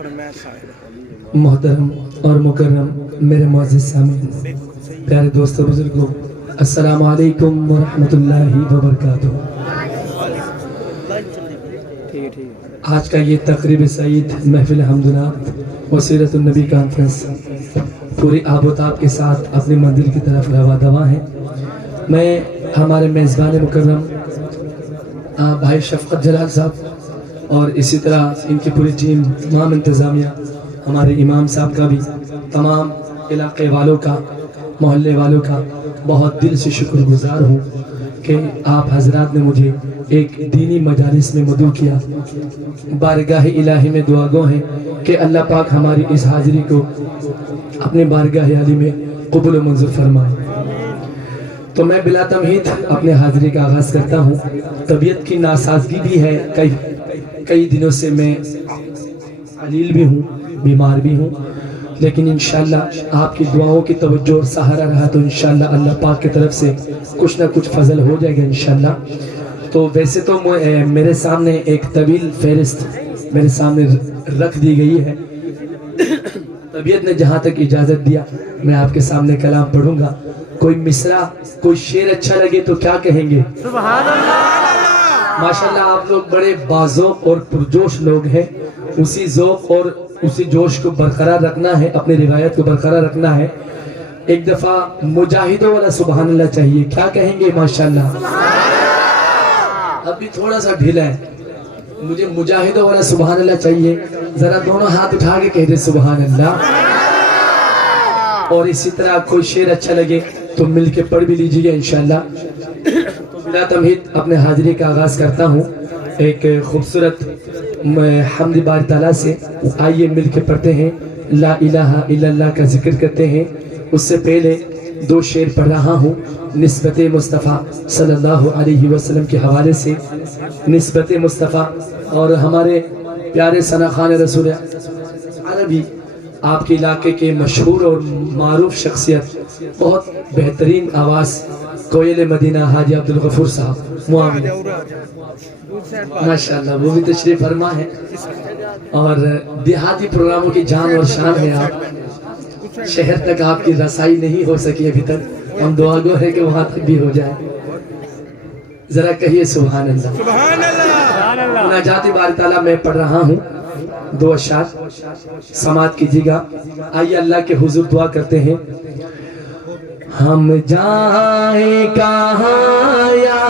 मोहतरम और मुकर्रम मेरे मोअज़्ज़िज़ सामीन, प्यारे दोस्तों बुजुर्गों, अस्सलामु अलैकुम व रहमतुल्लाहि व बरकातुहू। आज का ये तकरीब सईद महफिल हम्दुनात व सीरतुन नबी कॉन्फ्रेंस पूरी आबोताब के साथ अपनी मंजिल की तरफ रवा दवा है। मैं हमारे मेज़बान मुकर्रम भाई शफ़क़त जलाल साहब और इसी तरह इनकी पूरी टीम, तमाम इंतज़ामिया, हमारे इमाम साहब का भी, तमाम इलाके वालों का, मोहल्ले वालों का बहुत दिल से शुक्रगुजार हूँ कि आप हजरात ने मुझे एक दीनी मजालिस में मदऊ किया। बारगाह इलाही में दुआगो हैं कि अल्लाह पाक हमारी इस हाज़िरी को अपने बारगाह आली में कबूल व मंजूर फरमाए। तो मैं बिला तमहीद अपने हाज़िरी का आगाज़ करता हूँ। तबीयत की नासाजगी भी है, कई दिनों से मैं अलील भी हूँ, बीमार भी हूँ, लेकिन इंशाअल्लाह आपकी दुआओं की तवज्जो और सहारा रहा तो इंशाअल्लाह अल्लाह पाक की तरफ से कुछ ना कुछ फजल हो जाएगा इंशाअल्लाह। तो वैसे तो मेरे सामने एक तवील फहरिस्त मेरे सामने रख दी गई है। तबीयत ने जहाँ तक इजाज़त दिया मैं आपके सामने कलाम पढ़ूंगा। कोई मिसरा, कोई शेर अच्छा लगे तो क्या कहेंगे? सुभान अल्लाह। माशाल्लाह आप लोग बड़े बाज़ौक़ और पुरजोश लोग हैं। उसी ज़ौक़ और उसी जोश को बरकरार रखना है, अपनी रिवायत को बरकरार रखना है। एक दफ़ा मुजाहिदों वाला सुभान अल्लाह चाहिए। क्या कहेंगे? माशाल्लाह। अभी थोड़ा सा ढीला है, मुझे मुजाहिदों वाला सुभान अल्लाह चाहिए। जरा दोनों हाथ उठा के कह दे सुभान अल्लाह। और इसी तरह कोई शेर अच्छा लगे तो मिल के पढ़ भी लीजिएगा इंशाअल्लाह। तो बिला तमहीद अपने हाजिरी का आगाज़ करता हूँ एक खूबसूरत हम्द बारी ताला से। आइए मिल के पढ़ते हैं, ला इलाहा इल्लल्लाह का जिक्र करते हैं। उससे पहले दो शेर पढ़ रहा हूँ निस्बत मुस्तफ़ा सल्लल्लाहु अलैहि वसल्लम के हवाले से। निस्बत मुस्तफ़ा और हमारे प्यारे सना खान रसूल अरबी, आपके इलाके के मशहूर और मारूफ शख्सियत, बहुत बेहतरीन आवाज़, कोयल मदीना हाजी अब्दुल गफूर साहब मुआविन, माशाल्लाह वो भी तशरीफ फरमा है। और देहाती प्रोग्रामों की जान और शान है आप। शहर तक आपकी रसाई नहीं हो सकी अभी तक, हम दुआ गो है कि वहां तक भी हो जाए। जरा कहिए सुभान अल्लाह। नाजाती बारी ताला मैं पढ़ रहा हूँ, दो अशार समात कीजिएगा। आइए अल्लाह के हुजूर दुआ करते हैं। हम जाए कहाँ या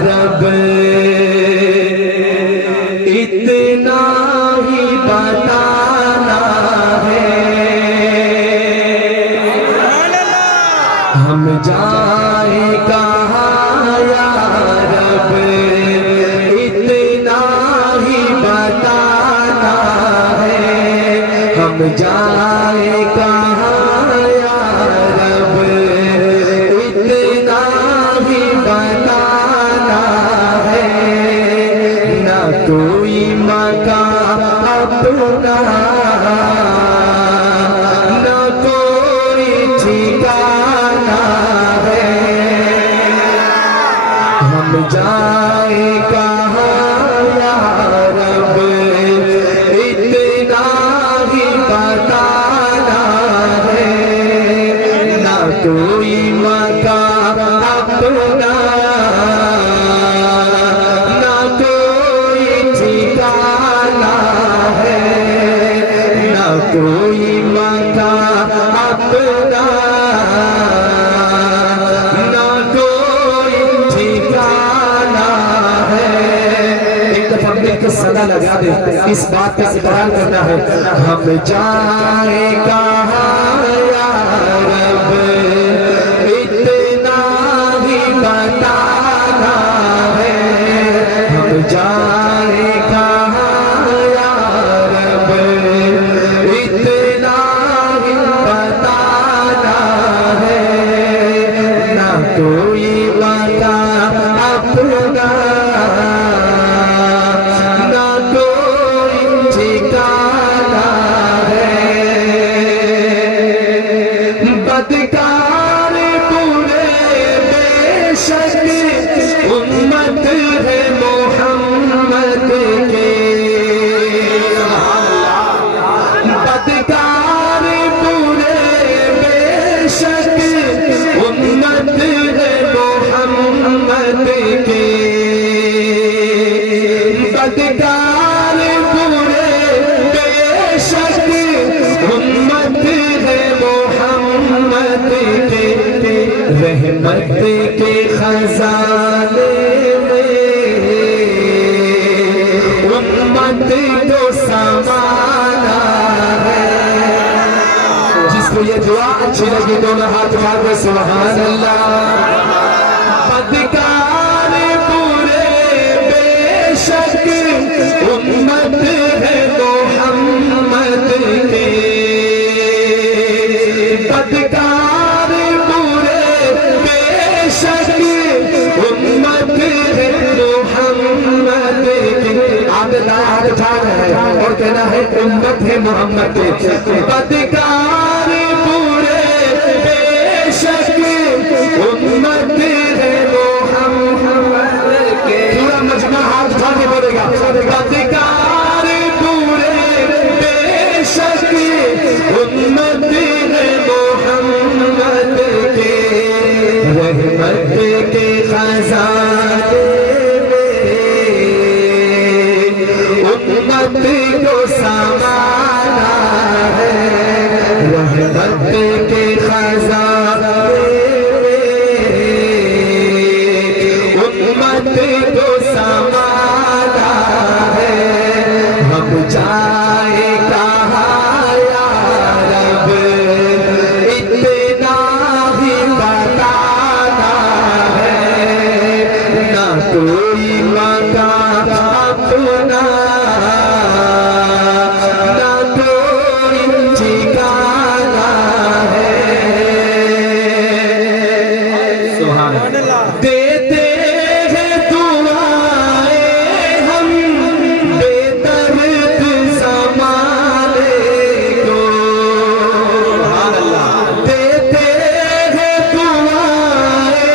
रब, इतना ही बताना है। हम जाए कहाँ या रब, इतना ही बताना है। हम जाए कहाँ या रब, इतना ही बताना है। ना कोई मकान अपना, ना कोई ठिकाना है। हम जाए कहाँ या रब, इतना ही बताना है। ना कोई मकान अपना, ना कोई ठिकाना है। ना कोई मकान अपना, ना कोई ठिकाना है। एक दफा मिलकर सदा लगा दे, इस बात का इकरार करना है। हम जाए कहाँ या रब, इतना ही बताना है। हम जाए कहाँ या रब, इतना ही बताना है। ना कोई मकान अपना, ना कोई ठिकाना है। बदकार पूरे बेशक उम्मत है मोहम्मद के, बदकार पूरे बेशक उम्मत है मोहम्मद के, रहमत के खजाने उम्मत को समाना है। जिसको ये दुआ अच्छी लगी दोनों हाथ उठा के सुभान अल्लाह। बदकार पूरे बेशक उम्मत है मोहम्मद के, बदकार पूरे बेशक उम्मत है मोहम्मद के। हाथ उठा है और कहना है उम्मत है मोहम्मद के। बदकार पूरे बेशक उम्मत है मोहम्मद के। पूरा मजमा हाथ उठा के बोलेगा बदकार पूरे बेशक उम्मत है मोहम्मद के, रहमत के खजाने उम्मत को समाना है, रहमत के खजाने उम्मत को समाना है। हम जाए कहाँ या रब इतना ही बताना है, ना कोई मकान अपना ना कोई ठिकाना है। सुभान अल्लाह। देते हैं दुआएं हम बेदर्द ज़माने को, देते हैं दुआएं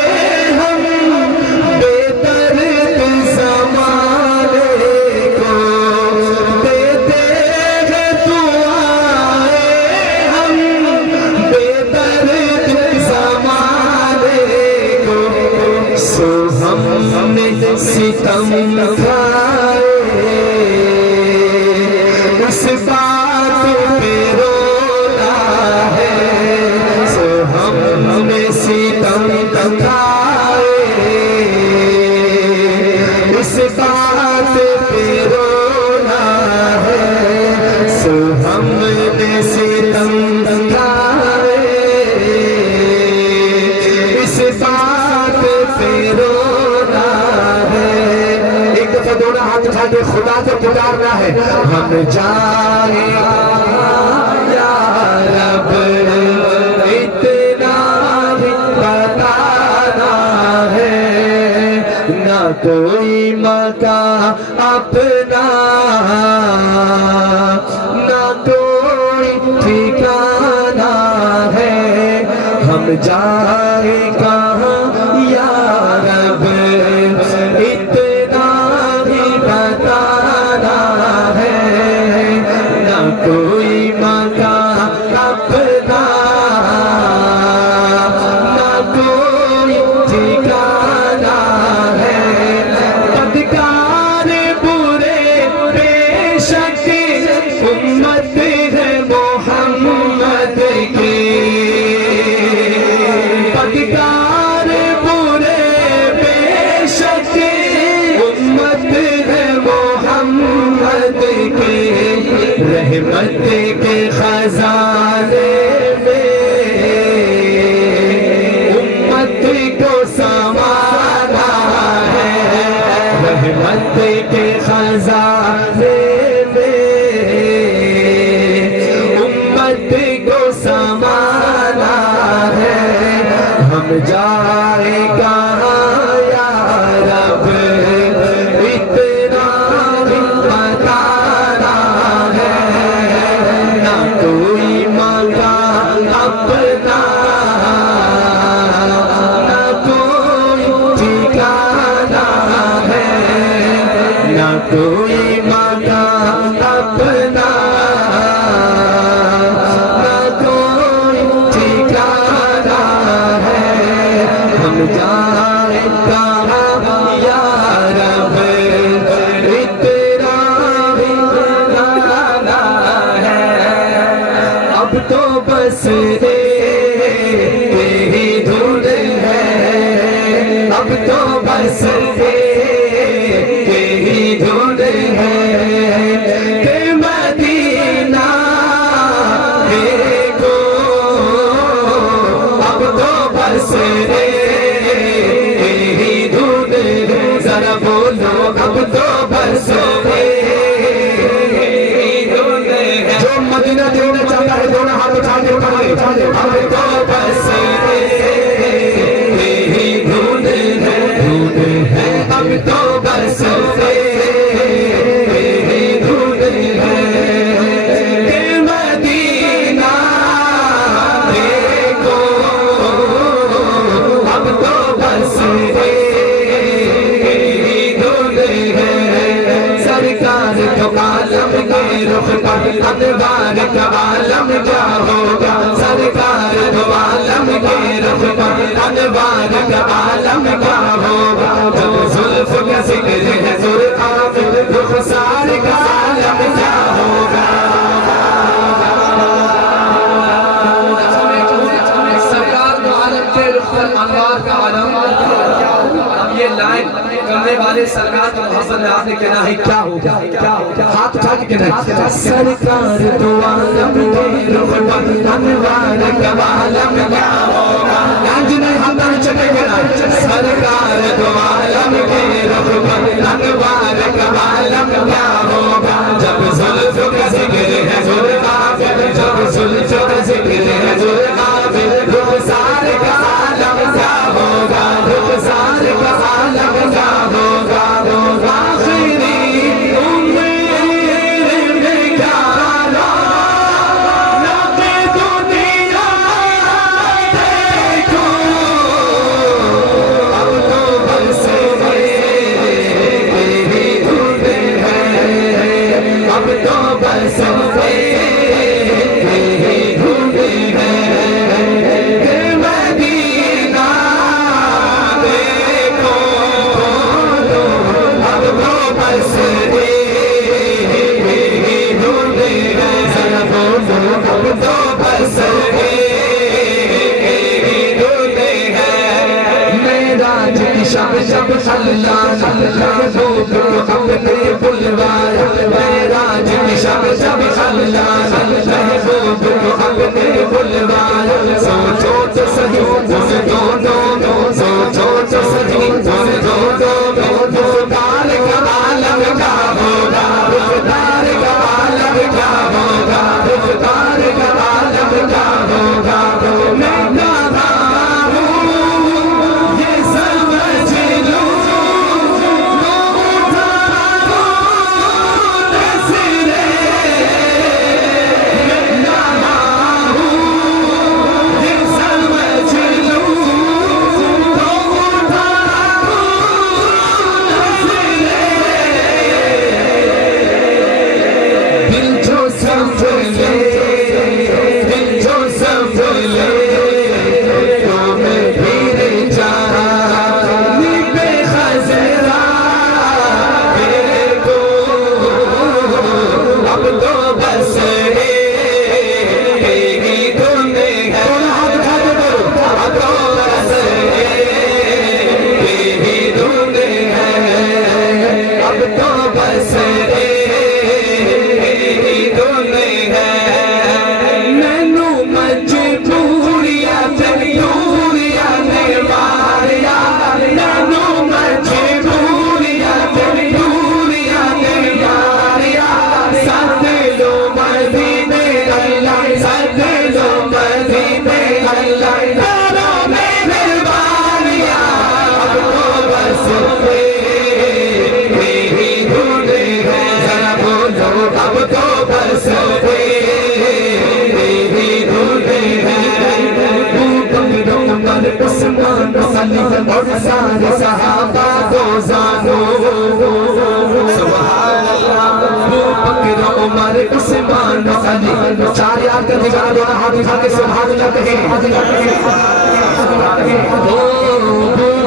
हम बेदर्द ज़माने को, देते हैं दुआएं हम बेदर्द ज़माने को। सो हमने सितम खाए उस बात पे रोना है, सो हमने सितम खाए उस बात पे रोना है, सो हमने सितम खाए इस बात पे रोना है। एक दफा दोनों हाथ उठा के खुदा से पुकारना है। हम जाए या रब इतना ही बताना है, ना कोई मकान अपना ना कोई ठिकाना है। हम जाए कहाँ या रब इतना ही बताना है, ना कोई मकान अपना ना कोई ठिकाना है। बदकार बुरे बेशक उम्मत है मोहम्मद की, बदकार बुरे बेशक उम्मत है मोहम्मद की, रहमत के खजाने उम्मत को समाना है, रहमत के खजाने उम्मत को समाना है। हम जाए कहाँ या रब इतना ही बताना है, ना कोई मकान अपना ना कोई ठिकाना है, ना कोई मकान अपना ना कोई ठिकाना है। हम जाए कहाँ या रब इतना अब तो बस तेरी धुन है, अब तो बस तेरी धुन है। मदीना देखो अब तो बस तेरी धुन है। सरकार का आलम के रुख पर अनवार का आलम क्या होगा, सरकार का आलम के रुख पर अनवार का आलम क्या होगा। जब जुल्फ का जिक्र है ज़ुल्फ़ रुखसार का आलम क्या होगा। सरकार का आलम के रुख पर अनवार का आलम। अब ये लाइन करने वाले सरकार का मोहब्बत में आपने कहना है क्या होगा, क्या होगा, हाथ उठा के कहना है सरकार तो आलम के रुख पर अनवार का आलम क्या होगा। आज नहीं हम चले कहना सरकार तो आलम के रुख पर अनवार का आलम क्या होगा। जब जुल्फ़ का जिक्र है ज़ुल्फ़, जब जुल्फ़ का जिक्र है ज़ुल्फ़ रुखसार का आलम क्या होगा, रुखसार का आलम क्या होगा। आखिरी उम्र में क्या लगे दुनिया देखो, अब तो बस तेरी धुन है, अब तो बस तेरी धुन है। मदीना देखो अब तो बस तेरी धुन है, अब तो बस तेरी धुन है। मेराज की शब शब अल्लाह महबूब को अपने बुलवाया, मेराज की शब शब अल्लाह महबूब को अपने बुलवाया। सोचो तो सही उन दोनों, सोचो तो सही उन दोनों। रुखदार का आलम क्या होगा, रुखदार का आलम क्या होगा, रुखदार का आलम क्या होगा। मैं कहा हूँ ये समझ लूं, उठा तस्वीरें। मैं कहा हूँ ये समझ लूं, उठा दिल जो संभले, दिल जो संभले तो मैं फिर जानी बेखज़रा देखो, अब तो बस तेरी धुन है। अब तो बस तेरी धुन है, अब तो बस तेरी धुन है। मैनू मजबूरियां दूरियां ने मारिया, मैनू मजबूरियां दूरियां ने मारिया। सद लो मदीने अल्लाह, सद लो मदीने अल्लाह, करो मेहरबानियां। अब तो बस तेरी धुन है, जरा बोलो अब तो बस तेरी धुन है। उमर उस्मान अली और सारे सहाबा दो जानो, सुभान अल्लाह। अबू बकर उमर उस्मान अली, चार याद कर दिखा दो, हाथ उठा के सुभान अल्लाह कहें। अबू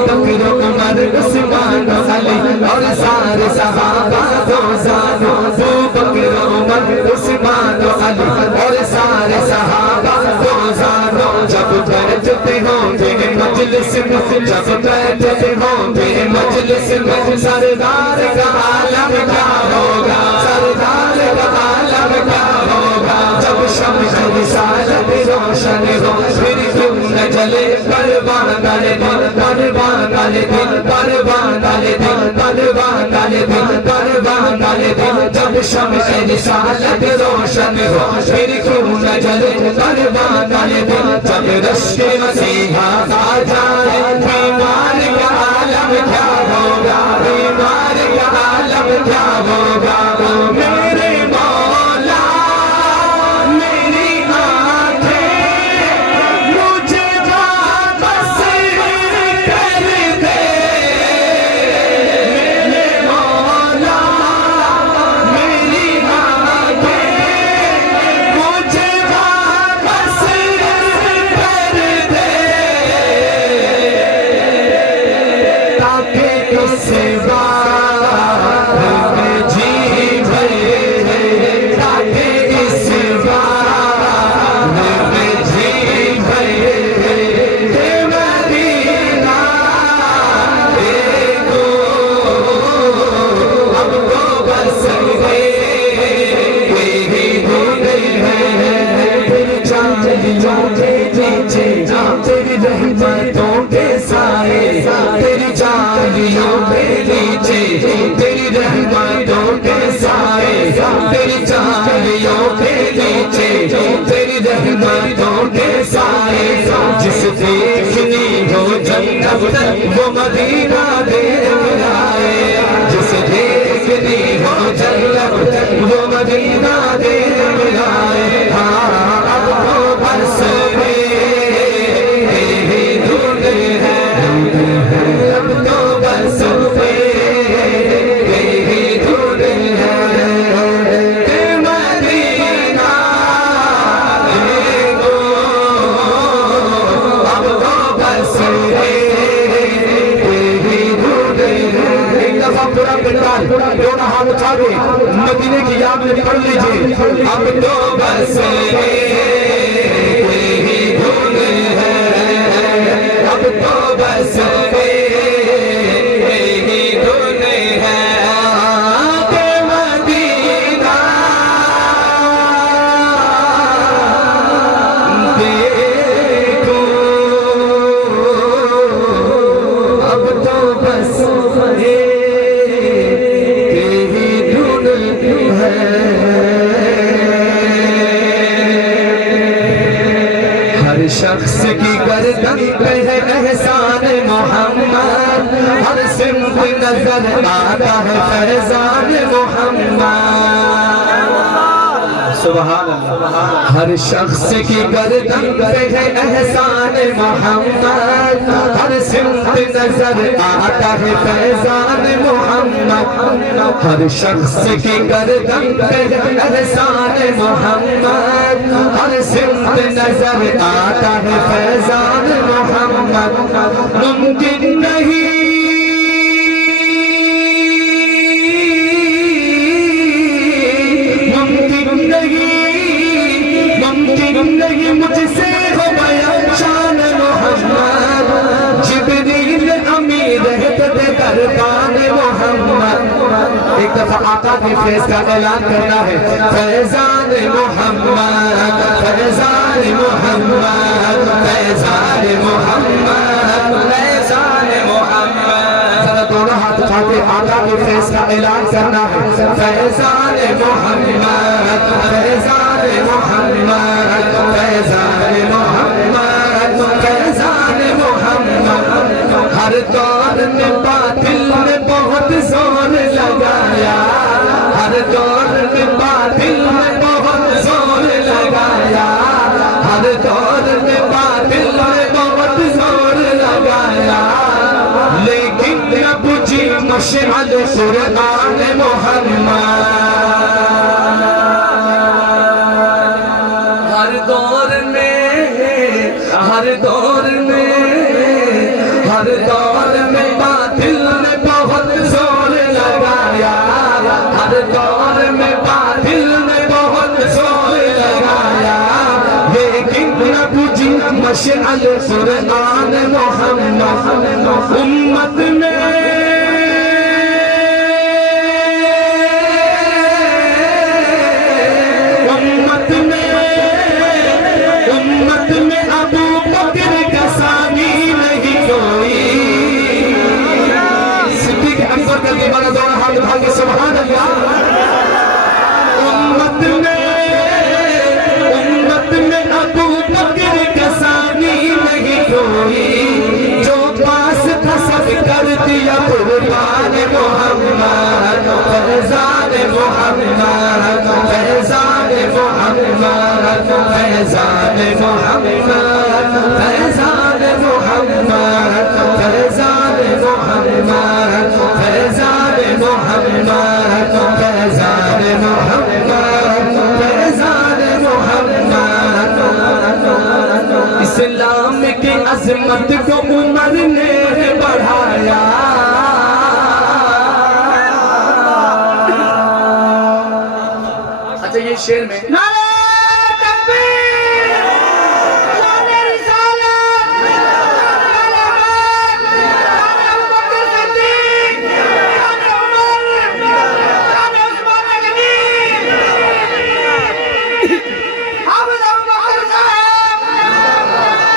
बकर उमर उस्मान अली और सारे सहाबा दो जानो, अबू बकर उमर उस्मान अली और सारे सहाबा दो जानो। जब बैठते होंगे मजलिस में, जब बैठते होंगे मजलिस में, सरदार का आलम क्या होगा, सरदार का आलम क्या होगा। जब शम्स रिसालत रोशन हो फिर क्यों न जले परवान वाले दिन, परवान वाले दिन, परवान वाले दिन, परवान वाले दिन, परवान वाले दिल जब शम्स रिसालत रोशन हो फिर क्यों न जले परवाना ये दिल जब रश्क मसीहा आ जाए बीमार का आलम क्या होगा बीमार का आलम क्या होगा मेरे मौला मेरी आंखें मुझे वापस कर दे मेरे मौला मेरी आंखें मुझे वापस कर दे ताकि इस बार में जी भरे ताकि इस बार में जी भरे मदीना देखो हमको बस यही ढूंढे हैं फिर चांदियों के नीचे तेरी रहमतों के साए तेरी चांदियों के नीचे तेरी रहमतों के साए तेरी चांदियों के नीचे तेरी रहमतों के साए जिस देखनी हो जन्नत वो मदीना देख आए जिस देखनी हो जन्नत वो मदीना देख आए हाँ अब तो बरस अब तो बस यही ढूंढे हैं मदीना देखो अब तो बस यही ढूंढे हैं एक दफा पूरा पिंडाल दोनों हाथ उठा के मदीने की याद में पढ़ लीजिए अब तो बस यही ढूंढे हैं अब तो बस शख्स की गर्दन पे है एहसान मोहम्मद हर सिमत नजर आता है फैजान मोहम्मद सुभान अल्लाह हर शख्स की गर्दन पे है एहसान मोहम्मद हर सिमत नजर आता है फैजान मोहम्मद हर शख्स की गर्दन पे है एहसान मोहम्मद हर सिमत नजर आता है फैजान मोहम्मद मुमकिन नहीं मुझसे हो गया शान मोहम्मद जिब्रील अमीर रहते दरबान मोहम्मद एक दफा आका के फैज का ऐलान करना है फैजान मोहम्मद फैजान मोहम्मद फैजान मोहम्मद फैजान मोहम्मद जरा दोनों हाथ उठा के आका के फैज का ऐलान करना है फैजान मोहम्मद फैजान मोहम्मद फैजान मोहम्मद फैजान मोहम्मद हर दौर में बातिल ने बहुत जोर लगाया हर दौर में बातिल ने बहुत जोर लगाया हर दौर में बातिल ने बहुत जोर लगाया लेकिन न बुझी मशअल कुरान मोहम्मद हर दौर में बातिल ने बहुत जोर लगाया हर दौर में बातिल ने बहुत जोर लगाया लेकिन न बुझी मशअल कुरान मोहम्मद उम्मत में अबू बकर का सानी नहीं कोई सिद्दीक अकबर का दीवाना दोनों हाथ उठा के सुभान अल्लाह मोहम्मद फैजान मोहम्मद फैजान मोहम्मद फैजान मोहम्मद फैजान मोहम्मद फैजान मोहम्मद फैजान मोहम्मद फैजान मोहम्मद। इस्लाम की अजमत को उमर ने बढ़ाया, अच्छा ये शेर में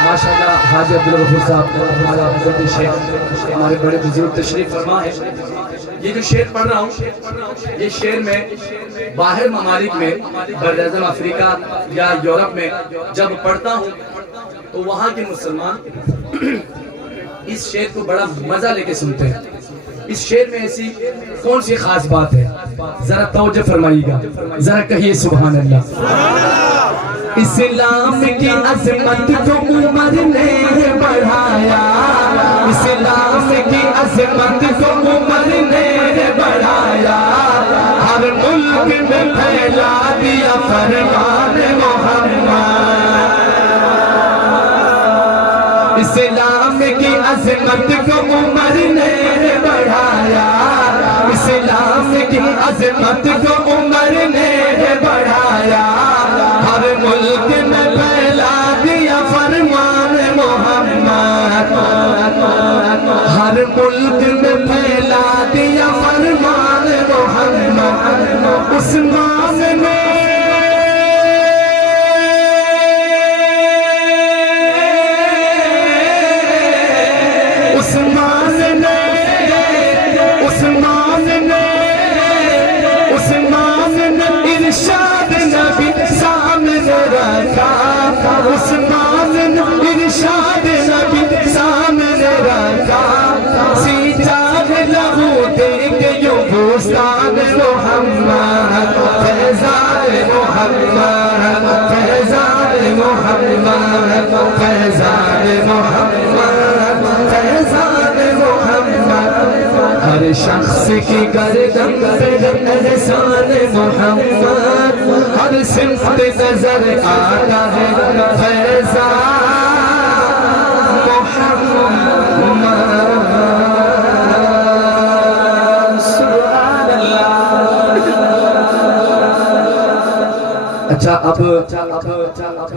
माशाल्लाह हाजी अब्दुल गफूर साहब हमारा शेख हमारे बड़े बुजुर्ग तशरीफ फरमा है। ये जो शेर पढ़ रहा हूँ ये शेर में बाहर ममालिक में बरअज़म अफ्रीका या यूरोप में जब पढ़ता हूँ तो वहाँ के मुसलमान इस शेर को बड़ा मजा लेके सुनते हैं। इस शेर में ऐसी कौन सी खास बात है, जरा तवज्जो फरमाइएगा, जरा कहिए सुभान अल्लाह। इस्लाम की अजमत को उमर ने बढ़ाया, इस्लाम की अजमत को उमर ने बढ़ाया, हर मुल्क में फैला दिया फरमान मोहम्मद। इस्लाम की अजमत को उमर ने बढ़ाया, इस्लाम की अजमत को उमर ने बढ़ाया, हर मुल्क में फैला दिया फरमान मोहम्मद, हर मुल्क में फैला दिया फरमान मोहम्मद। उस्मान ने उस्मान ने उस्मान ने उस्मान ने इरशाद नबी सामने रखा, उस्मान ने इरशाद नबी सामने रखा, सींचा लहू दे के यूं बुस्तान मोहम्मद फैजान मोहम्मद फैजान मोहम्मद फैजान मोहम्मद फैजान मोहम्मद। हर शख्स की गर्दन पे एहसान मोहम्मद, हर सिमत नजर आता है फैजान मोहम्मद। सुभान अल्लाह। अच्छा अब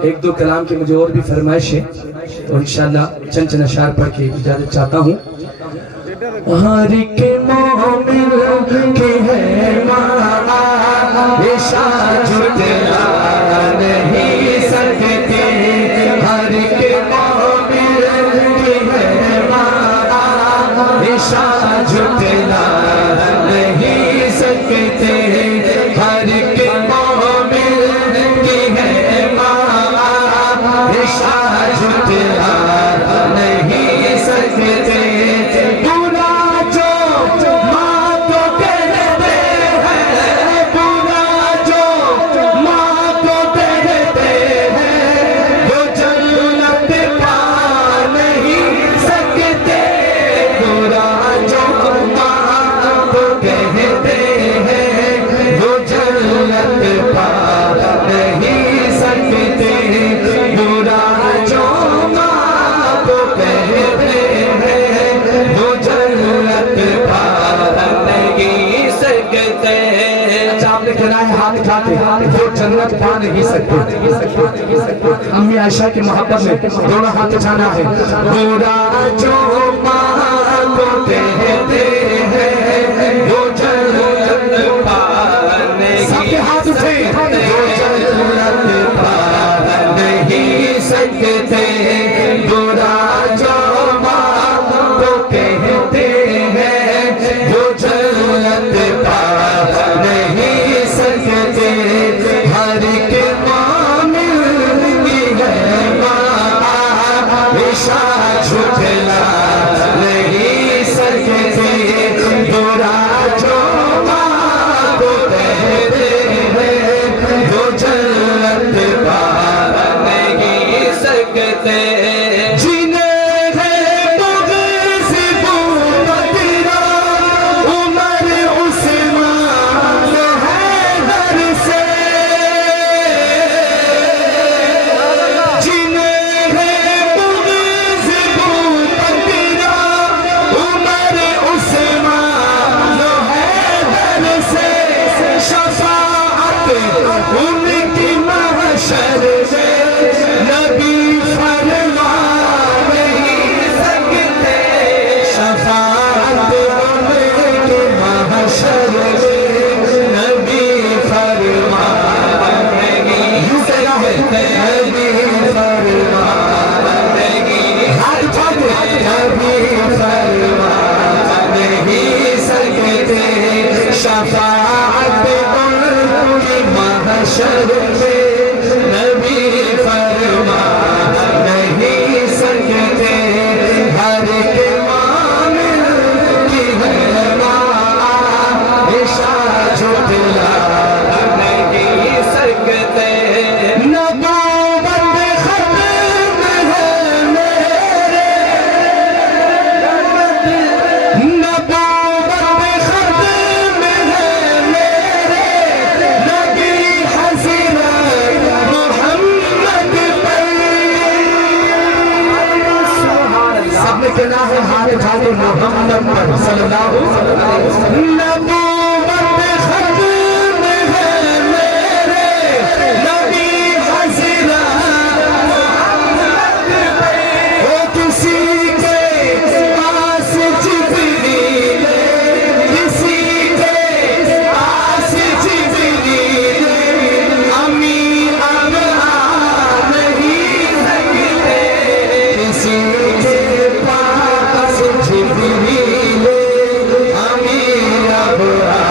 एक दो कलाम की मुझे और भी फरमाइश है तो इंशाल्लाह चंद चंद अशार पढ़ के इजाजत चाहता हूँ। हर के मोमिन की है माशा जुटला नहीं सकते, हर के मोमिन की है माशा जुटला नहीं सकते, हर के मोमिन की है माशा जुटला नहीं सकते। जो जन्नत पा नहीं सकते, अम्मी आयशा की मोहब्बत में दोनों हाथ उठाना है। बुरा जो माँ को कहते हैं वो जन्नत पा नहीं, सबके हाथ उठे, वो जन्नत पा नहीं सकते। बुरा जो माँ को कहते हैं वो जन्नत पा नहीं सकते, हर के मोमिन की है माशा झुठला नहीं सकते। हशर में नबी फरमा नहीं सकते हर के मामिल की है आयशा झुठला नहीं सकते नबूवत खत्म है मेरे नबूवत खत्म है मेरे नबी हज़रत मोहम्मद पर सबने कहना है हाथ उठाने मोहम्मद पर सल्लल्लाहु अलैहि वसल्लम नबूवत खत्म है मेरे नबी हज़रत मोहम्मद पर वो किसी के पास जिब्रील किसी के पास जिब्रील अमी अब आ नहीं सकते किसी के पास जिब्रील अमी अब आ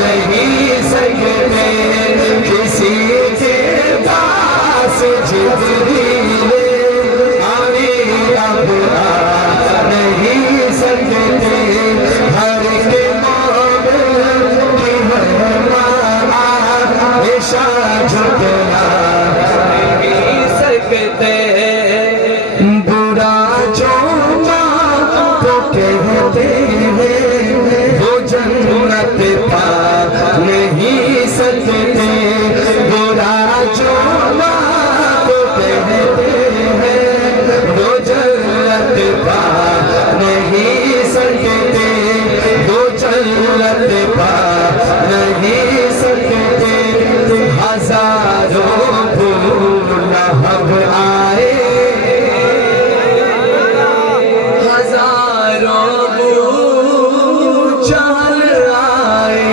नहीं सकते किसी के पास जिब्रील अमी अब आ नहीं सकते हर के मामिल की हरमाना हमेशा झुकना नहीं सकते बुरा जो माँ को कहते हैं वो जन्नत पा नहीं सकते बुरा जो माँ को कहते हैं वो जन्नत पा नहीं सकते वो जन्नत पा नहीं सकते हजारों फूल हब आए हजारों चाल आए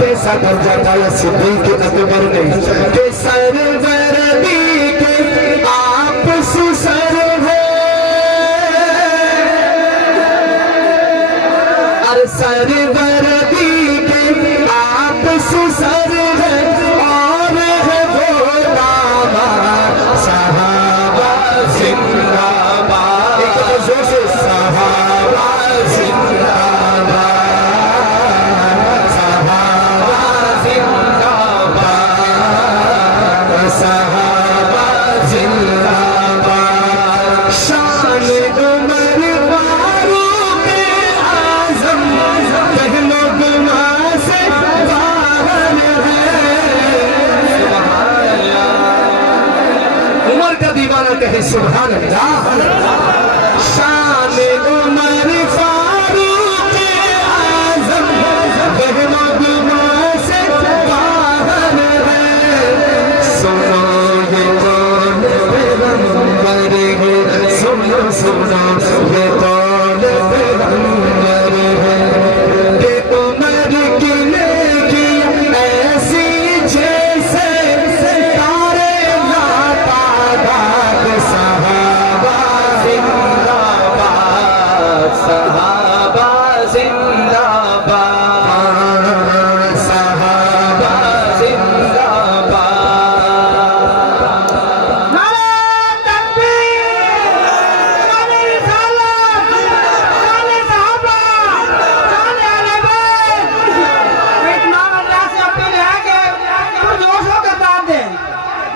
कैसा दर्जा पाया सिद्दीक अकबर ने कि सरवरदी के आप सुसर है, अरे सरवरदी के आप सुसर है और है वो नामा सहाबा जिंदाबाद। एक बार जोर से सहाबा जिंदाबाद, सहाबा जिंदाबाद, सहाबा जिंदाबाद। शान उमर फारूक आज़म पहलो गुमा से बाहर है। उमर का दीवाना कहे सुभान अल्लाह। शान उमर फारूक आज़म पहलो गुमा से बाहर है। सुनो ये कौन पैगंबर है, सुनो सुनो ये कौन पैगंबर है कि उमर की नेकी ऐसी जैसे तारे लातादाद। सहाबा जिंदाबाद, सहाबा जिंदाबाद, सहाबा जिंदाबाद।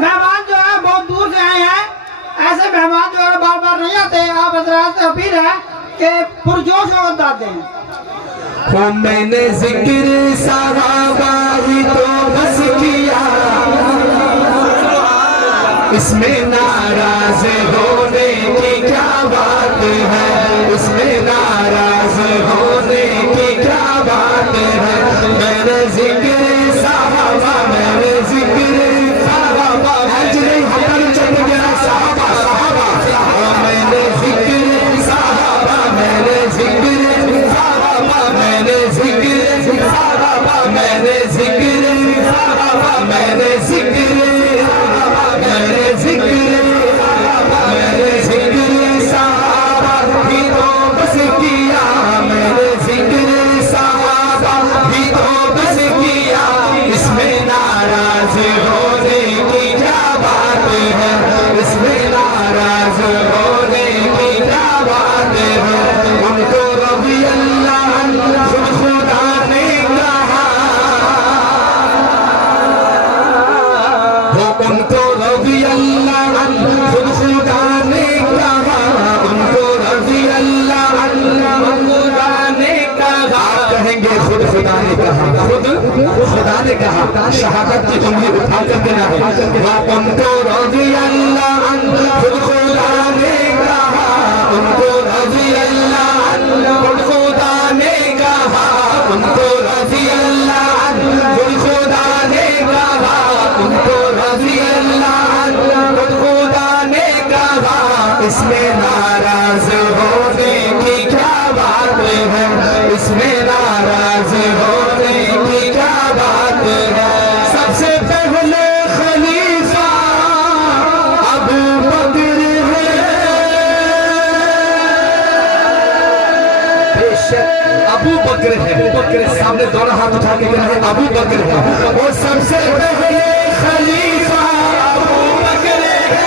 मेहमान जो है बहुत दूर से आए हैं, ऐसे मेहमान जो है बार बार नहीं आते। आप हजरात से अपील है कि पुरजोश होकर दाद दें। हो मैंने जिक्र सहाबा ही तो बस किया, इसमें नाराज होने की क्या बात है, इसमें नाराज होने की क्या बात है। मैंने जिक्र सहाबा, मैंने जिक्र सहाबा, आज नहीं हमारे चल गया सहाबा सहाबा। मैंने जिक्र सहाबा, मैंने जिक्र सहाबा, मैंने जिक्र सहाबा, मैंने जिक्र सहाबा, मैंने जिक्र मैंने जिक्र मैंने जिक्र सहाबा भी तो बस किया, मैंने जिक्र सहाबा भी तो बस किया, इसमें नाराज होने की क्या बात है, इसमें नाराज होने की क्या बात है। उनको रबी अल्लाह खुद खुदा ने कहा, उनको रबी अल्लाह खुद खुदा ने कहा, उनको रबी अल्लाह खुदा ने कहा। कहेंगे खुद खुदा ने कहा, खुद खुदा ने कहा, शहादत की उंगली उठा कर देना है। वह उनको रबी अल्लाह खुद खुदा ने कहा, उनको रबी अल्लाह खुद खुदा ने कहा, उनको रबी अल्लाह खुद खुदा ने कहा, उनको रबी अल्लाह खुद खुदा ने कहा। इसमें नाराज होने की क्या बात है, इसमें नाराज होने की क्या बात है। सबसे पहले खलीफा अबू बकर है, बेशक अबू बकर है, अबू बकर है। सामने दोनों हाथ उठा के कहे अबू बकर है। वो सबसे पहले खलीफा अबू बकर है।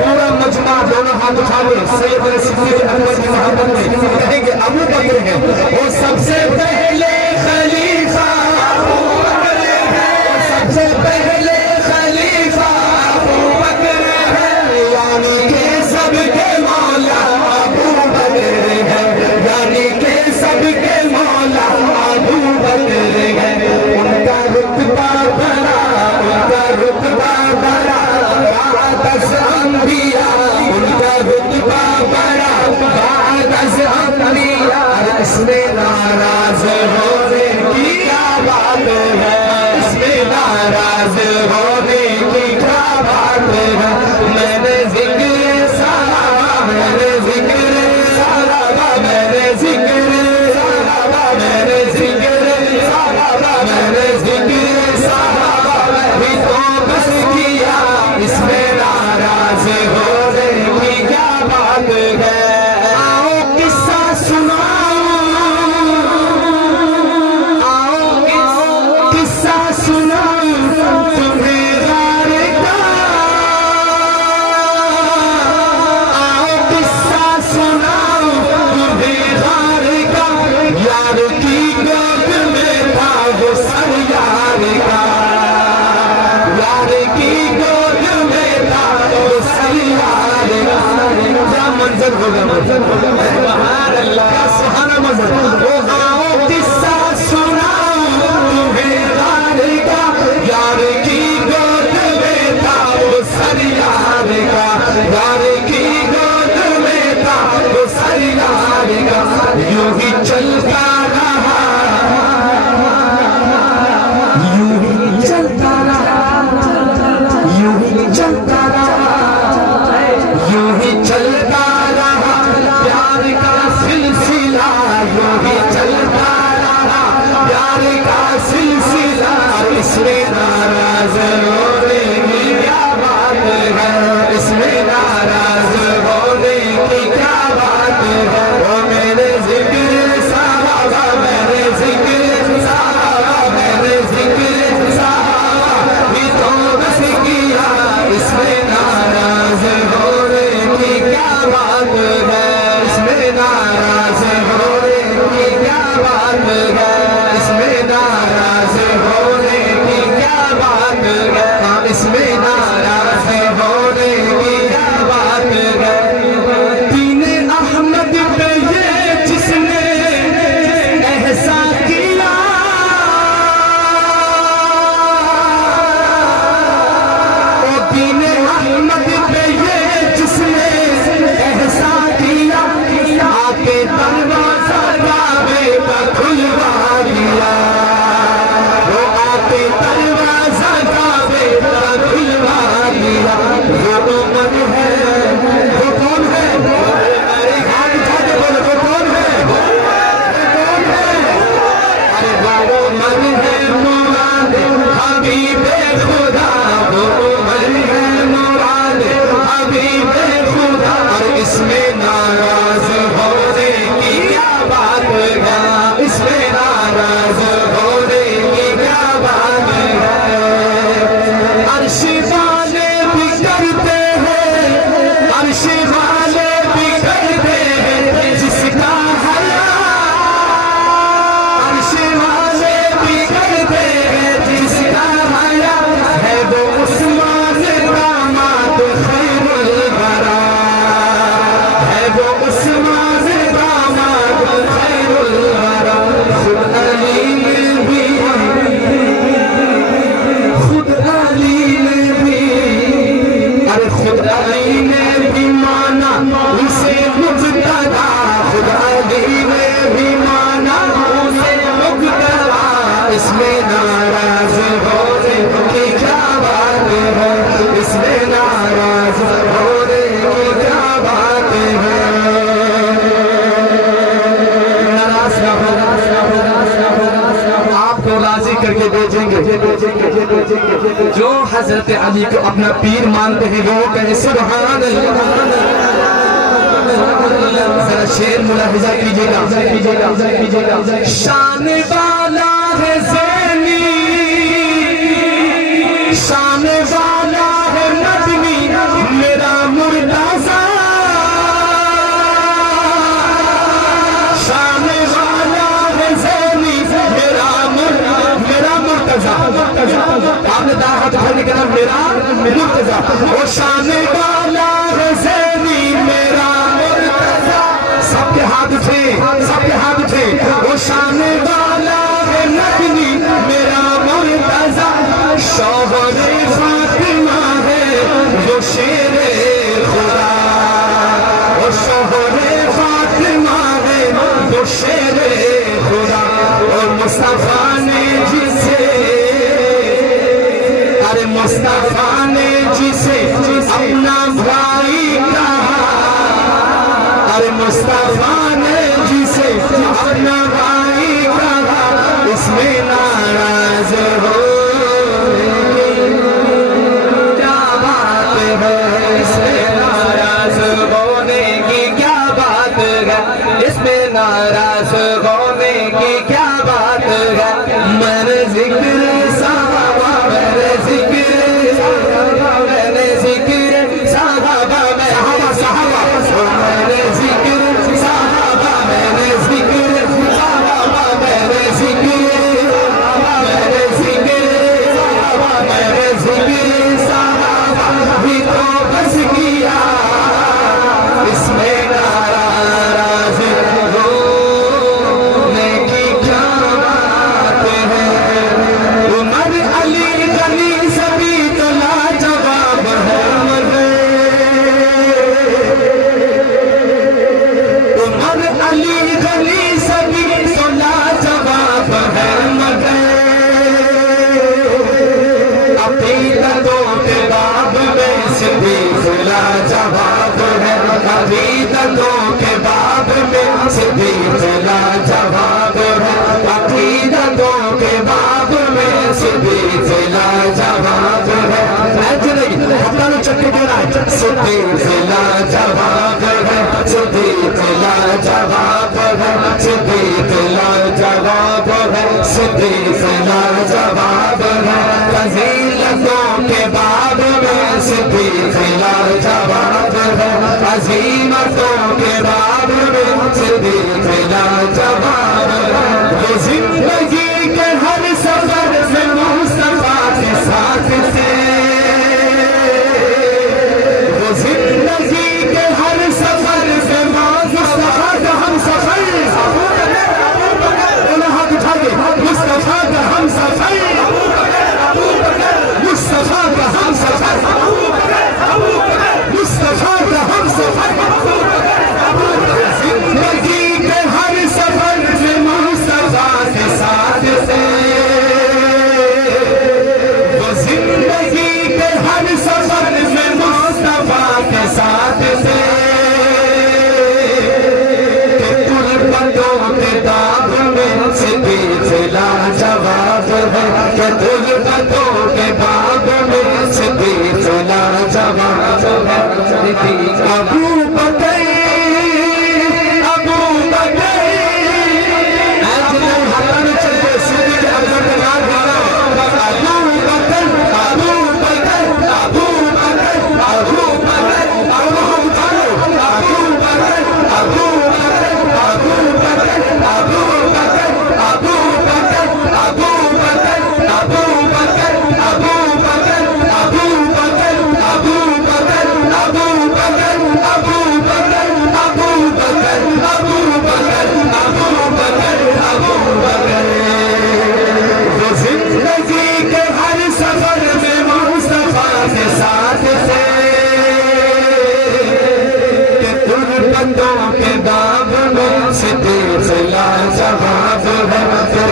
पूरा मजमा दोनों हाथ उठा के सैयद सिद्दीक अकबर की मोहब्बत में कहेंगे अबू बकर है। वो सबसे पहले खलीफा अबू बकर है, सबसे पहले खलीफा अबू बकर है। यानी के सबके मौला अबू बकर है, यानी के सबके मौला अबू बकर है। उनका रुतबा बड़ा, उनका रुतबा बड़ा, बादस अंबिया, उनका रुतबा बड़ा, बादस अंबिया। इसमें नाराज होने की क्या बात है, इसमें नाराज होने की क्या बात है। ओ मेरे जिक्र साहबा, मेरे जिक्र साहबा, मेरे जिक्र साहबा भी तो बस किया, इसमें नाराज होने की क्या बात है, इसमें नाराज होने की क्या बात है, इसमें नाराज होने की क्या बात है, हाँ इसमें नाराज होने की क्या बात है। दीने अहमद पे ये जिसने एहसान किया, ओ दीने अहमद पे ये जिसने एहसान किया, आके दरवाजा काबे का खुलवा दिया, वो आके दरवाजा काबे का खुलवा दिया। वो मन है, वो कौन है, अरे हाथ उठा के बोलो वो कौन है, वो कौन है, अरे वो मन है मुराद हबीबे खुदा, वो मन है मुराद हबीबे खुदा। और इसमें नाराज होने की क्या बात है, इसमें नाराज होने की क्या बात है। अर्श वाले भी करते हैं, अर्श वाले भी करते हैं जिसका हया, अर्श वाले भी करते हैं जिसका हया, है वो उस्मान दामाद खैरुल वरा, है वो उस्मान दामाद खैरुल वरा। खुद अली ने भी, खुद अली ने भी, अरे खुद अली ने भी माना उसे मुक्तदा, खुद अली ने भी माना उसे मुक्तदा। इसमें नाराज होने की क्या बात है, इसमें नाराज होने की क्या बात है। नाराज ना हो, आपको राजी करके भेजेंगे। जो हजरत अली को अपना पीर मानते हैं वो कहे सुभान अल्लाह। जरा शेर मुलाहिजा कीजिएगा। शान वाला है ज़ैनी, शान वाला है नदमी मेरा मुर्तज़ा, शान वाला है ज़ैनी मेरा मुर्तज़ा। आपने दाहत भरने के नाम मेरा मुर्तज़ा, वो शान वाला है ज़ैनी मेरा मुर्तज़ा। सबके हाथ उठे, सबके हाथ उठे। वो शान वाला है नदमी मेरा मुर्तज़ा, शौहरे फातिमा है वो शेरे खुदा, वो शौहरे फातिमा है वो शेरे खुदा। और मुस्तफा ने जिसे, अरे मुस्तफा ने जिसे अपना भाई कहा, अरे मुस्तफा ने जिसे अपना भाई कहा, इसमें नाराज हो क्या बात है, इसमें नाराज होने की क्या बात है, इसमें नाराज होने की क्या बात है। मैंने जिक्र साहबा, मैंने जिक्र साहबा, मैंने जिक्र साहबा, मैंने साहबा, मैंने जिक्र साहबा, मैंने जिक्र साहबा, मैंने जिक्र साहबा, मैंने जिक्र साहबा, मैंने जिक्र साहबा भी तो बस किया, इसमें नाराज होने की क्या बात है। उमर अली गनी सभी तो लाजवाब है मगर, उमर अली गनी सभी तो लाजवाब है मगर, अकीदतों के बाब में सिद्धि तो लाजवाब है, अकीदतों के बाब में सिद्धि तो लाजवाब है, अकीदतों के बाब में सिद्धि तो लाजवाब सिद्दीक लाजवाब है, सिद्दीक लाजवाब है, सिद्दीक लाजवाब है, सिद्दीक लाजवाब है। फजीलतों के बाब में सिद्दीक लाजवाब है, अज़ीमतों के बाब में सिद्दीक लाजवाब है। वो जिंदगी के हर सफर में मुस्तफा के साथ थे, वो जिंदगी के हर सफर में मुस्तफा का हम सफर, हाथ उठा के मुस्तफा का हम सफर, मुस्तफा का हम सफर, मुस्तफा का हम सफर। जिंदगी के हर सफर में मुस्तफा के साथ थे, वो जिंदगी के हर सफर में मुस्तफा के साथ थे। तुर्बतों के दाग में सिद्दीक लाजवाब है, तुर्बतों के बाग में सिद्दीक लाजवाब है। अबू बकर के बाब में सिद्दीक लाजवाब है,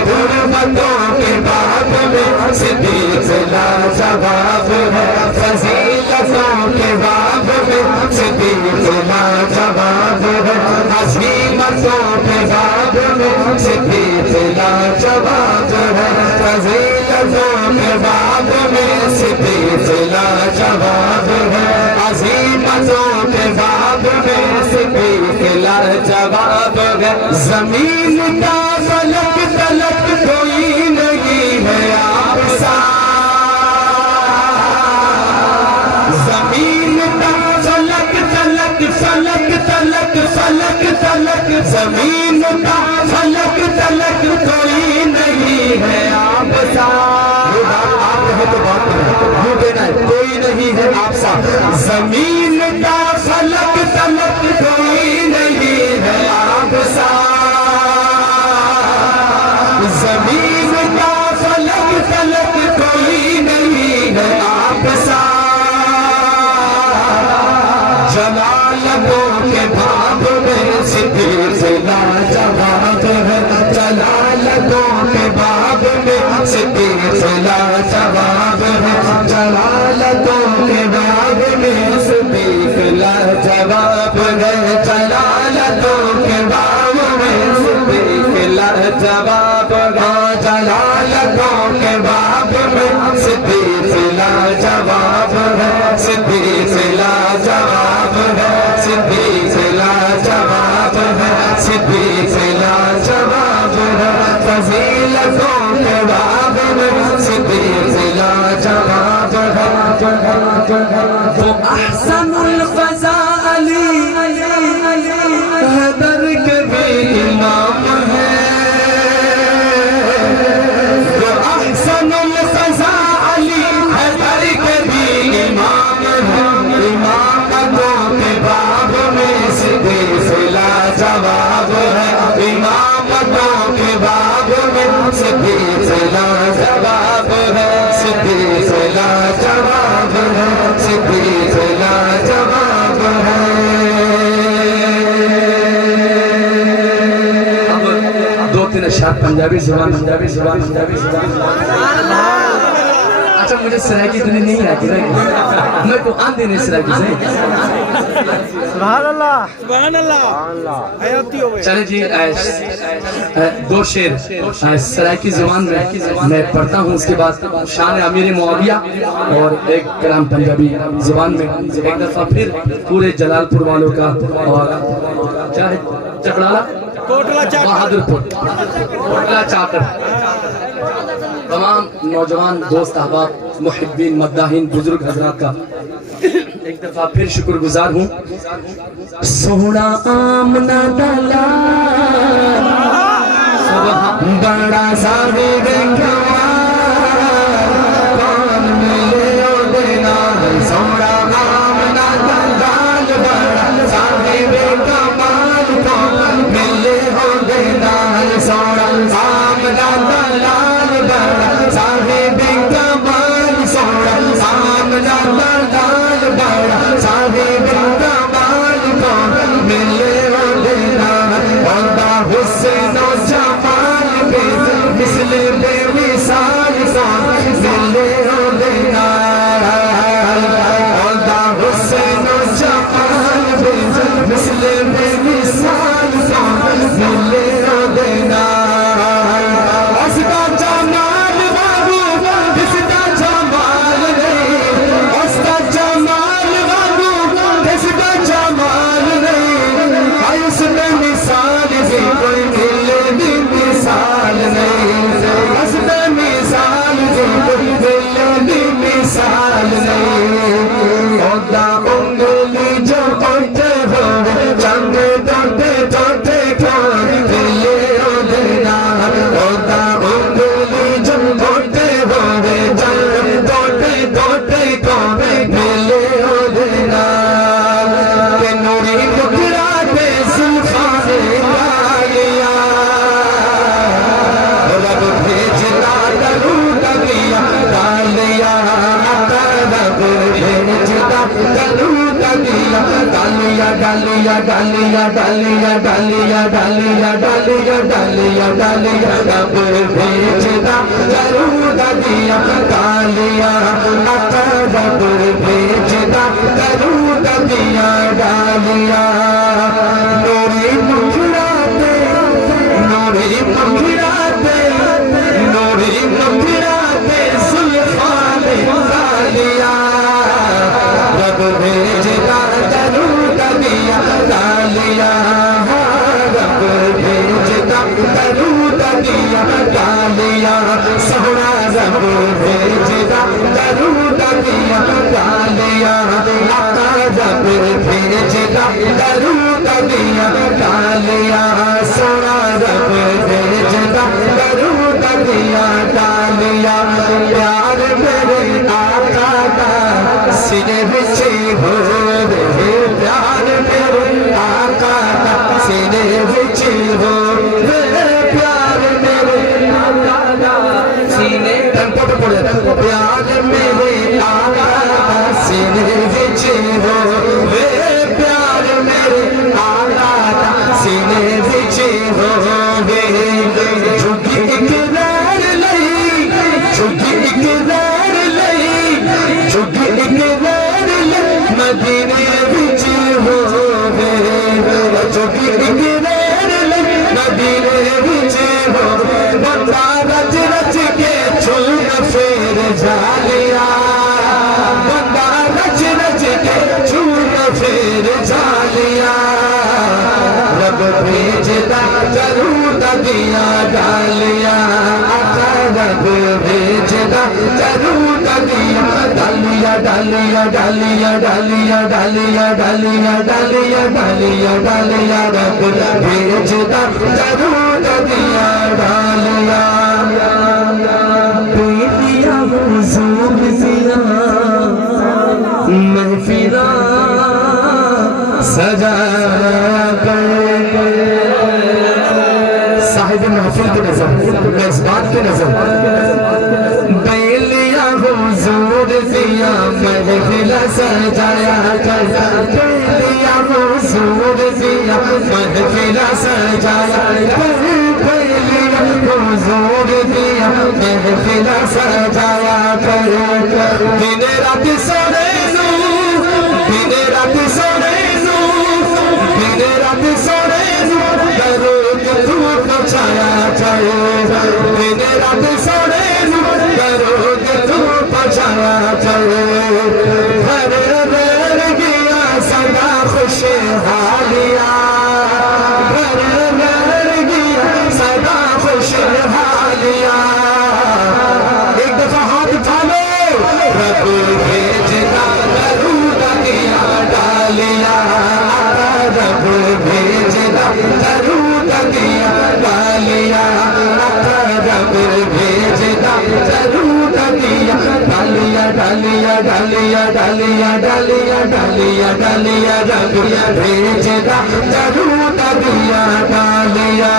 गुरबतों के बाब में सिद्दीक लाजवाब है। फजीलतों के बाब में सिद्दीक लाजवाब है, अज़ीमतों के बाब में सिद्दीक लाजवाब है। फजीलतों के बाब में सिद्दीक लाजवाब है, अज़ीमतों के बाब में सिद्दीक लाजवाब है। ज़मीन का फलक तलक कोई नहीं है आप सा, ज़मीन का फलक तलक फलक तलक फलक तलक, ज़मीन का फलक तलक कोई नहीं है आप सा। आप है तो बात मुँह देना है, कोई नहीं है आप सा। ज़मीन का फलक तलक कोई नहीं है आप सा, ज़मीन का फलक तलक कोई नहीं है आप सा। जलालतों के बाब में सिद्दीक लाजवाब है, जलालतों के बाब में सिद्दीक लाजवाब है, जलालतों के बाब में सिद्दीक लाजवाब है, जलालतों के बाब में सिद्दीक लाजवाब है, जलालतों के बाब में सिद्दीक लाजवाब है, सिद्दीक लाजवाब है, सिद्दीक लाजवाब है, सिद्दीक लाजवाब है। फजीलतों के बाब में सिद्दीक लाजवाब है। वो अहसनुल फ़ज़ाइल हैदर के भी इमाम है, वो अहसनुल फ़ज़ाइल हैदर के भी इमाम है। इमामतों के बाब में सिद्दीक लाजवाब है, इमामतों के बाब में सिद्दीक लाजवाब है, सिद्दीक लाजवाब है, सिद्दीक लाजवाब है। अब 2-3 अशआर पंजाबी ज़ुबान अच्छा मुझे सराय की इतनी नहीं आती है, मैं तो आंधी नहीं सराय की से। चले जी दो शेर सराय की जुबान में मैं पढ़ता हूँ, उसके बाद शान अमीर मुआविया और एक कलाम पंजाबी जुबान में एक दफा फिर पूरे जलालपुर वालों का और चाहे चकड़ाला बहादुरपुर कोटला चाकर तमाम नौजवान दोस्त अहबाब मुहिब्बीन मद्दाहीन बुजुर्ग हजरात का एक दफा फिर शुक्रगुजार हूँ। सोना आमना दला बड़ा सारे गंगवा कौन मिले ओ देना सोना आमना दलाल बड़ा सारे बेकमाल कौन मिले हो देना सोना आमना दलाल बड़ा सारे बेकमाल सोना आमना दलाल बड़ा सारे बेकमाल कौन मिले हो देना औदा हुसैन और जमाल पे मिसले बेमिसाल कौन मिले हो देना औदा हुसैन और जमाल पे मिसले बेमिसाल कौन मिले हो देना उसका जमाल बाबू इसका जमाल नहीं उसका जमाल बाबू इसका जमाल नहीं उसमें मिसाल भी कोई मिले भी मिसाल नहीं उसमें मिसाल भी कोई मिले भी मिसाल नहीं औदा उंगली जो उठे हो चंद टोटे टोटे कौन मिले हो देना औदा उंगली जो उठे हो चंद टोटे टोटे कौन मिले हो देना के नूरी मुखड़ा पे सुल्फाने गालिया रब भेजना दरूद दिया डालिया रब भेजना दरूद दिया डालिया डालिया डालिया डालिया डालिया डालिया डालिया डालिया डालिया रब भेजना दरूद दिया डालिया रब भेजना दरूद दिया डालिया नूरी मुखड़ाते नूरी मुखड़ाते नूरी मुखड़ाते सुल्फाने गालिया रब भेजना दरूद दिया डालिया रब भेजना दरूद दिया डालिया सोना रब भेजना दरूद दिया डालिया रब भेजना दरूद दिया डालिया सोना रब भेजना दरूद दिया डालिया प्यार मेरे आका का सिरे बिछे हो रे प्यार मेरे आका का सिरे बिछे हो रे प्यार मेरे आका का सीने टंको पे पड़ जाता प्यार मेरे आका का सिरे बिछे हो रे प्यार मेरे आका का सीने बिछे हो वे झुकी इकरार नहीं झुकी इकरार नहीं झुकी इकरार नहीं मदीने बिछे हो वे झुकी इकरार नहीं मदीने बिछे हो बंदा रच रच के छून फेर जालिया बंदा रच रच के छून फेर जालिया रब भेजता दरूद दिया डालिया रब भेजता दरूद दिया डालिया डालिया डालिया डालिया डालिया डालिया डालिया डालिया डालिया रब भेजता दरूद दिया डालिया बेलिया हुजूर दिया महफिला सजा साहिब महफिल की नजर मेजबान की नजर बेलिया हुजूर दिया महफिल सजाया कर बेलिया हुजूर दिया महफिल सजाया कर बेलिया हुजूर दिया महफिल सजाया कर डालिया डालिया डालिया डालिया डालिया डालिया डालिया भेजदा जरूर दिया डालिया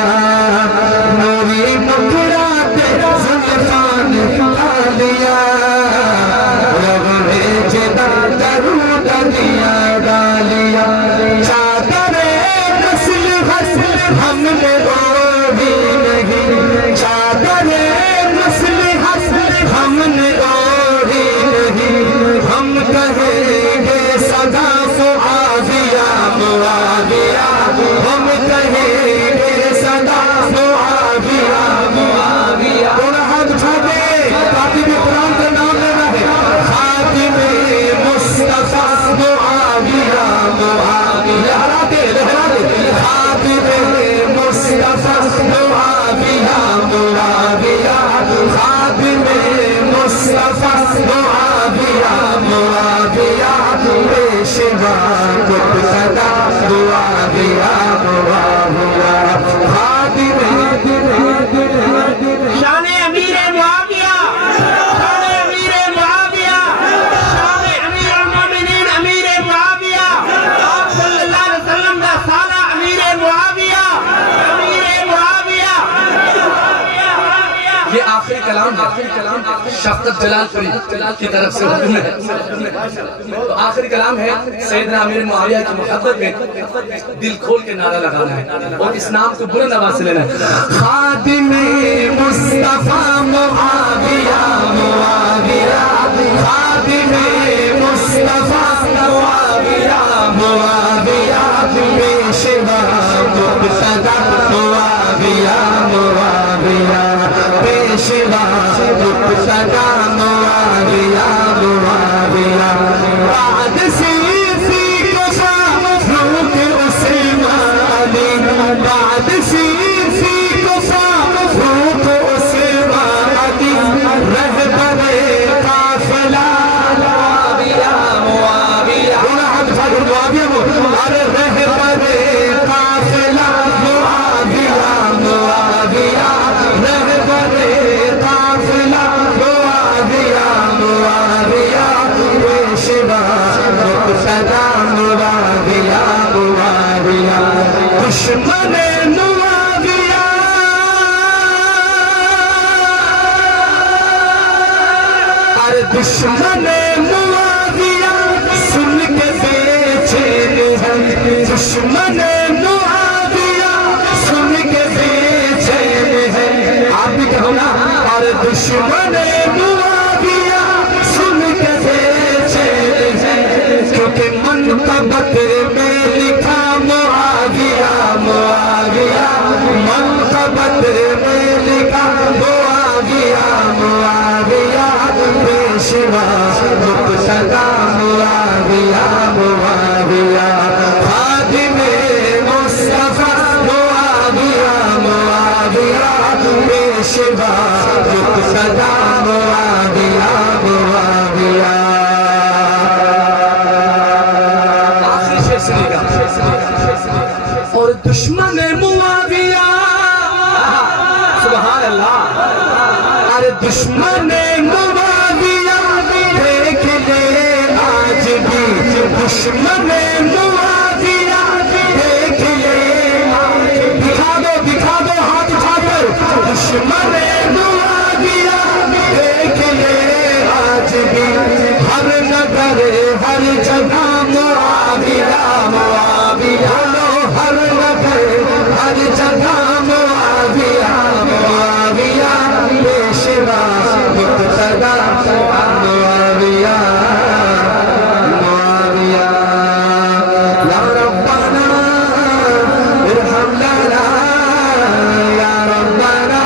नूरी मुखड़ा तेरा सुल्तान डालिया भेजदा जरूर दिया डालिया चादरे नस्ल हस्ल हमने ओढ़ी नहीं चादरे नस्ल हस्ल हमने ओढ़ी नहीं हम कहेंगे सदा मुआविया मुआविया हम कहेंगे सदा मुआविया मुआविया दोनों हाथ उठा दे ताकि भी कुरान का नाम लेना है खातिमे मुस्तफा मुआविया मुआविया लहरा दे खातिमे मुस्तफा मुआविया मुआविया खातिमे मुस्तफा मुआविया मुआविया पेशवा मुक़्तदा मुआविया मुआविया खातिमे शाने अमीरे मुआविया शाने अमीरे मुआविया शाने अमीरुल मोमिनीन अमीरे मुआविया आप सल्लल्लाहु अलैहि वसल्लम का साला अमीरे मुआविया ये आखिरी कलाम है शफ़क़त जलालपुरी की तरफ से हुक्म है। तो आखिरी कलाम है सैयदना अमीर मुआविया की मोहब्बत में दिल खोल के नारा लगाना है और इस नाम को बुलंद आवाज से लेना है। खातिमे मुस्तफा मुआविया मुआविया खातिमे मुस्तफा मुआविया मुआविया पेशवा मुक़्तदा मुआविया मुआविया पेशवा मुक़्तदा मुआविया मुआविया बाद सीफी को फारूक उस्मानी बाद सीफी को फारूक उस्मानी रहबरे काफिला मुआविया मुआविया दोनों हाथ उठा कर मुआविया अरे रहबरे काफिला मुआविया मुआविया रहबरे काफिला मुआविया मुआविया पेशवा मुक़्तदा मुआविया मुआविया दुश्मन मुआविया अरे दुश्मन मुआविया सुन के बेचैन है दुश्मन मुआविया सुन के बेचैन है आप भी कहो ना अरे दुश्मन मुआविया सुन के बेचैन है क्योंकि मन का बतर में लिखा मुआविया मुआविया मन का बतर में लिखा मुआविया मुआविया पेशवा मुक़्तदा मुआविया मुआविया खातिमे मुस्तफा मुआविया मुआविया पेशवा मुक़्तदा मुआविया मुआविया आखिरी शेर सुनिएगा और दुश्मन मुआविया सुभान अल्लाह अरे दुश्मन मुआविया देख ले आज भी दुश्मन मुआविया देख ले दिखा दो हाथ उठाकर दुश्मन मुआविया देख ले आज भी हर नगर हर जगह मुआविया मुआविया हर नगर हर जगह मुआविया मुआविया पेशवा मुक़्तदा मुआविया मुआविया या रब्बना इरहम लना या रब्बना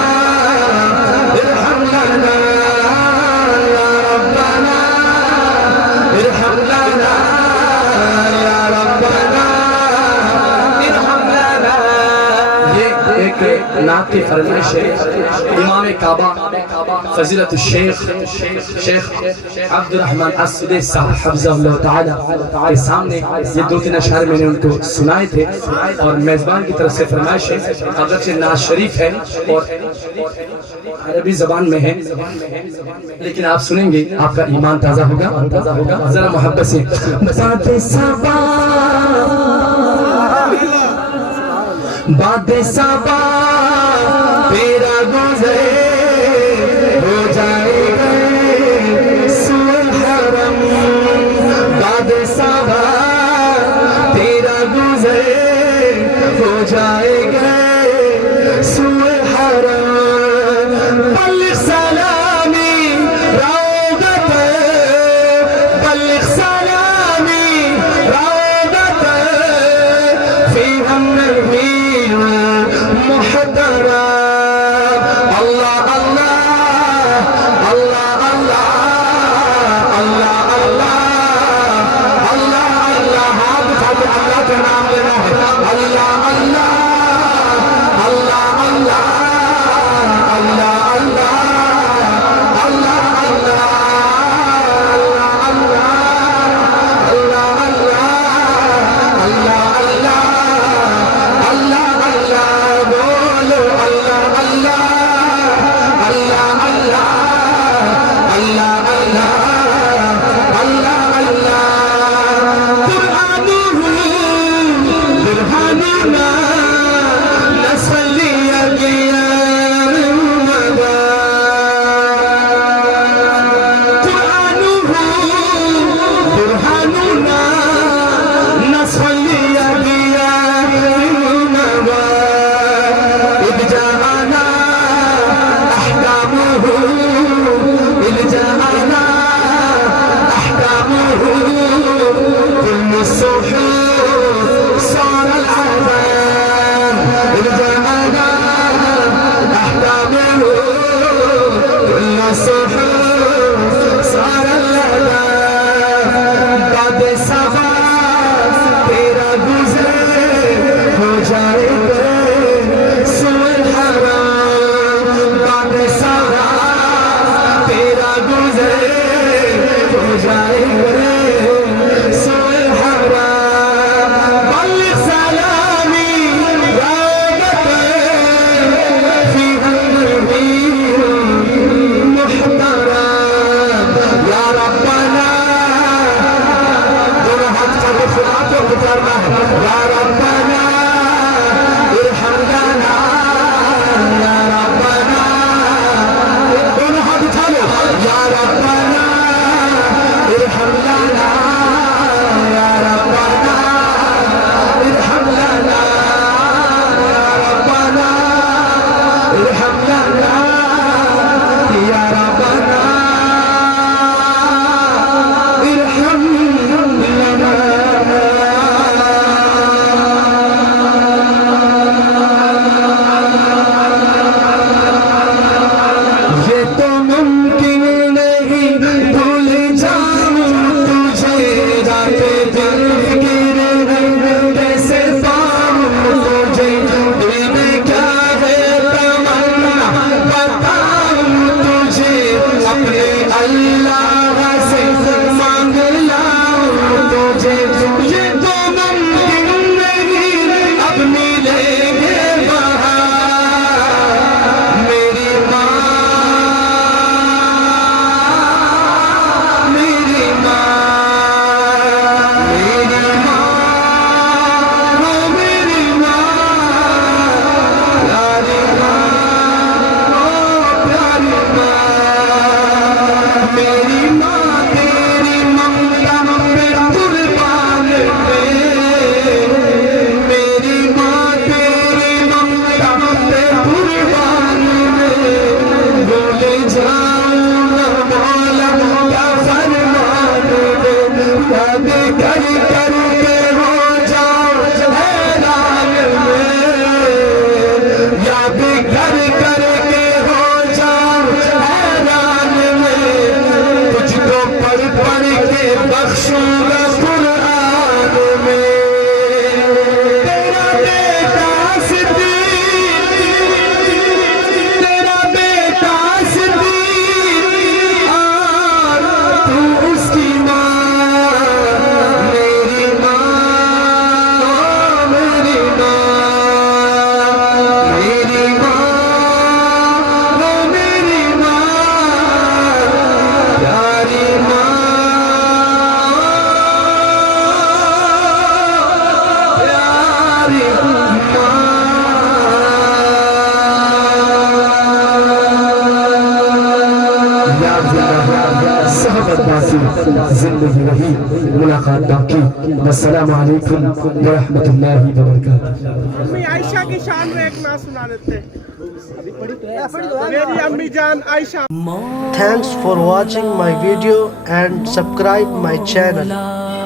नात की फरमाइश है इमाम काबा फजीलत शेख अब्दुल रहमान असदी साहब हफ्ज़हुल्लाह ताला के सामने ये 2-3 अशआर मैंने उनको सुनाए थे और मेजबान की तरफ से फरमाइश है। अगरचे नाज शरीफ है और अरबी जबान में है, लेकिन आप सुनेंगे आपका ईमान ताजा होगा। जरा मोहब्बत से बादे सबा तेरा गुज़र हो जाएगा सुल हरम, बादे सबा तेरा गुज़र हो जाएगा सुल हरम। बल्लिग़ सलामी रौदत, बल्लिग़ सलामी रौदत फी हम मुहतरा। अल्लाह अल्लाह अल्लाह अल्लाह अल्लाह अल्लाह अल्लाह अल्लाह, हाथ उठा के अल्लाह का नाम लेना है। अल्लाह अल्लाह अल्लाह अल्लाह अल्लाह अल्लाह अल्लाह अल्लाह से जिंदगी रही, मुलाकात बाकी। अस्सलामु अलैकुम व रहमतुल्लाहि व बरकातहू। अम्मी आयशा की शान में एक नात सुना देते। मेरी अम्मी जान Ayesha. Thanks for watching my video and subscribe my channel.